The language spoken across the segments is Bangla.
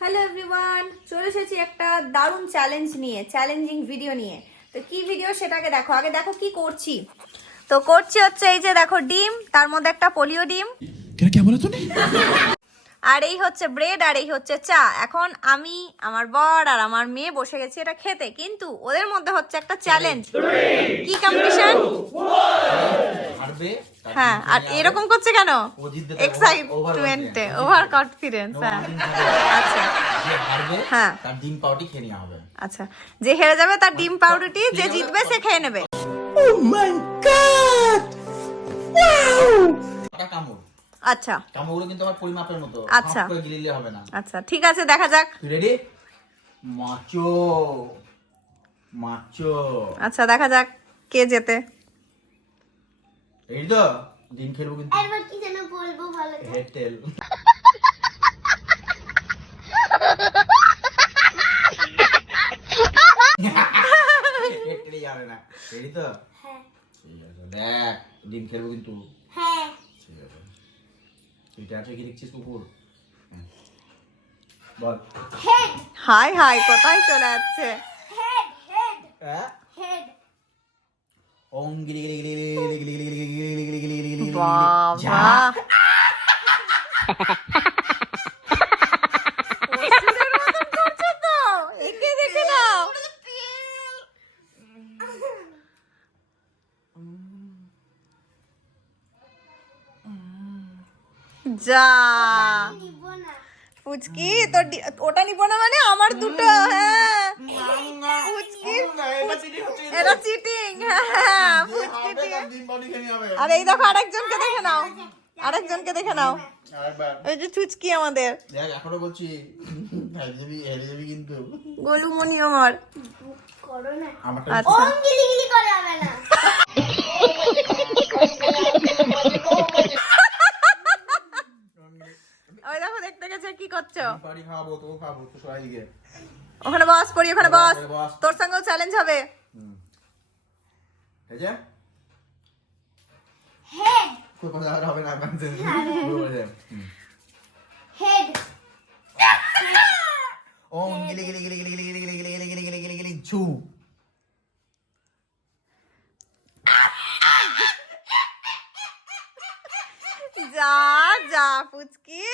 হ্যালো এভরিওয়ান, চলে এসেছি একটা দারুণ চ্যালেঞ্জিং ভিডিও নিয়ে। তো কি ভিডিও সেটাকে দেখো, আগে দেখো কি করছি। তো করছি হচ্ছে এই যে দেখো ডিম, তার মধ্যে একটা পোলিও ডিম, আর এই হচ্ছে ব্রেড, আর এই হচ্ছে চা। এখন আমি, আমার বর আর আমার মেয়ে বসে গেছি এটা খেতে, কিন্তু ওদের মধ্যে হচ্ছে একটা চ্যালেঞ্জ। কি কম্পিটিশন? হ্যাঁ, আর এরকম করছে কেন? এক্সাইটমেন্টে, ওভার কনফিডেন্স। আচ্ছা হ্যাঁ, তার ডিম পাউরুটি খেয়ে নেওয়া হবে। আচ্ছা, যে হেরে যাবে তার ডিম পাউরুটি, যে জিতবে সে খেয়ে নেবে। ও মাই গড, ওয়াও! এটা কামড়। আচ্ছা, কামড়গুলো কিন্তু আমার পরিমাপের মতো, আচ্ছা হাফ করে গিলিলে হবে না। আচ্ছা ঠিক আছে, দেখা যাক। রেডি? Macho macho. আচ্ছা দেখা যাক কে জেতে। এই তো ডিম খেলবো কিন্তু। একবার কি যেন বলবো ভালো করে। হেড টেল। হেড টেল যাবে না। রেডি তো? হ্যাঁ ঠিক আছে, দেখ ডিম খেলবো কিন্তু। হ্যাঁ ঠিক আছে, তুই আছে কি দেখছিস কুকুর? বল। হেড হাই হাই, কোথায় চলে যাচ্ছে? হেড হেড হ্যাঁ, হেড ওম গিলি গিলি গিলি গিলি গিলি গিলি গিলি গিলি গিলি গিলি গিলি গিলি। বাবা, অসুরের মতন করছে তো, একে দেখে নাও। যা নিব না। ফুচকি তোর ওটা নিব না মানে আমার দুটো। হ্যাঁ ফুচকি, এটা চিটিং। হ্যাঁ ফুচকি দিয়ে। আর এই দেখো আরেকজনকে দেখে নাও, আরেকজনকে দেখে নাও, ওই যে ফুচকি আমাদের। দেখ এখনো বলছি হেরে যাবি কিন্তু। গোলুমণি আমার। করো না। আমারটা আচ্ছা ওম গিলি গিলি করে হবে না। ওই দেখো দেখতে গেছে, কি করছো? পারি খাবো তো খাবো তো সবাই দিকে। ওখানে বস, পড়ি ওখানে বস, বস। তোর সঙ্গেও চ্যালেঞ্জ হবে। এই যে হেড কোই কথা আর হবে না বানতে। হেড ওম গিলি গিলি গিলি গিলি গিলি গিলি গিলি গিলি গিলি গিলি গিলি গিলি ছু। যা যা ফুচকি,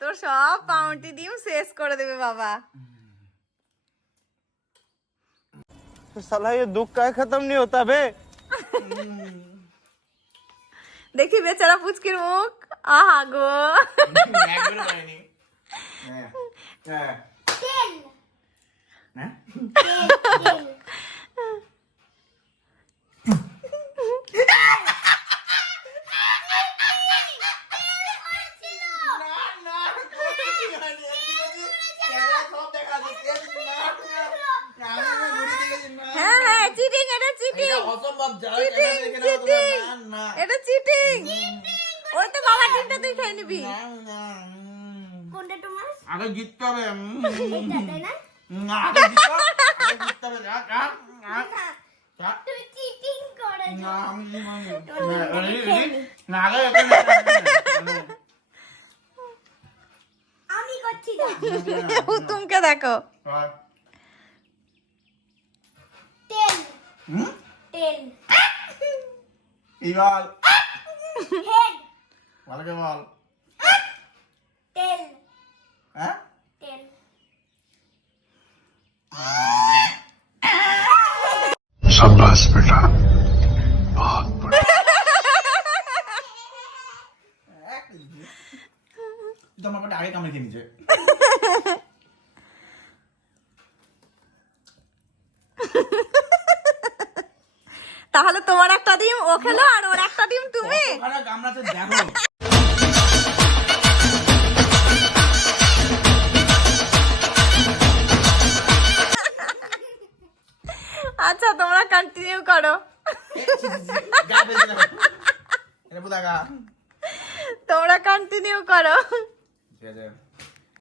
তোর সব পাউরুটি ডিম শেষ করে দেবে বাবা। साला ये दुख का खत्म नहीं होता बे। দেখি বেচারা ফুচকির মুখ, আহা গো। হ্যাঁ তেল হ্যাঁ তেল হ্যাঁ হ্যাঁ চিটিং, এটা চিটিং, এটা চিটিং। ওই তো বাবা ডিমটা তুই খেয়ে নিবি। কোনটা তোমার? আগে জিততে হবে। এটা তাই না? আগে জিততে হবে। তুমি চিটিং করেছো। আমি করছি না। তুমকে দেখো। তেল তেল বল হেড ভালোকে বল। তেল হ্যাঁ তেল शाबाश बेटा, बहुत बढ़िया। তোমার বাবা আগে কামড়ে খেয়ে নিচ্ছে। তাহলে তোমার একটা ডিম ও খেলো, আর ওর একটা ডিম তুমি। কামড়াতে দেখো। আচ্ছা তোমরা কন্টিনিউ করো, তোমরা কন্টিনিউ করো। ঠিক আছে।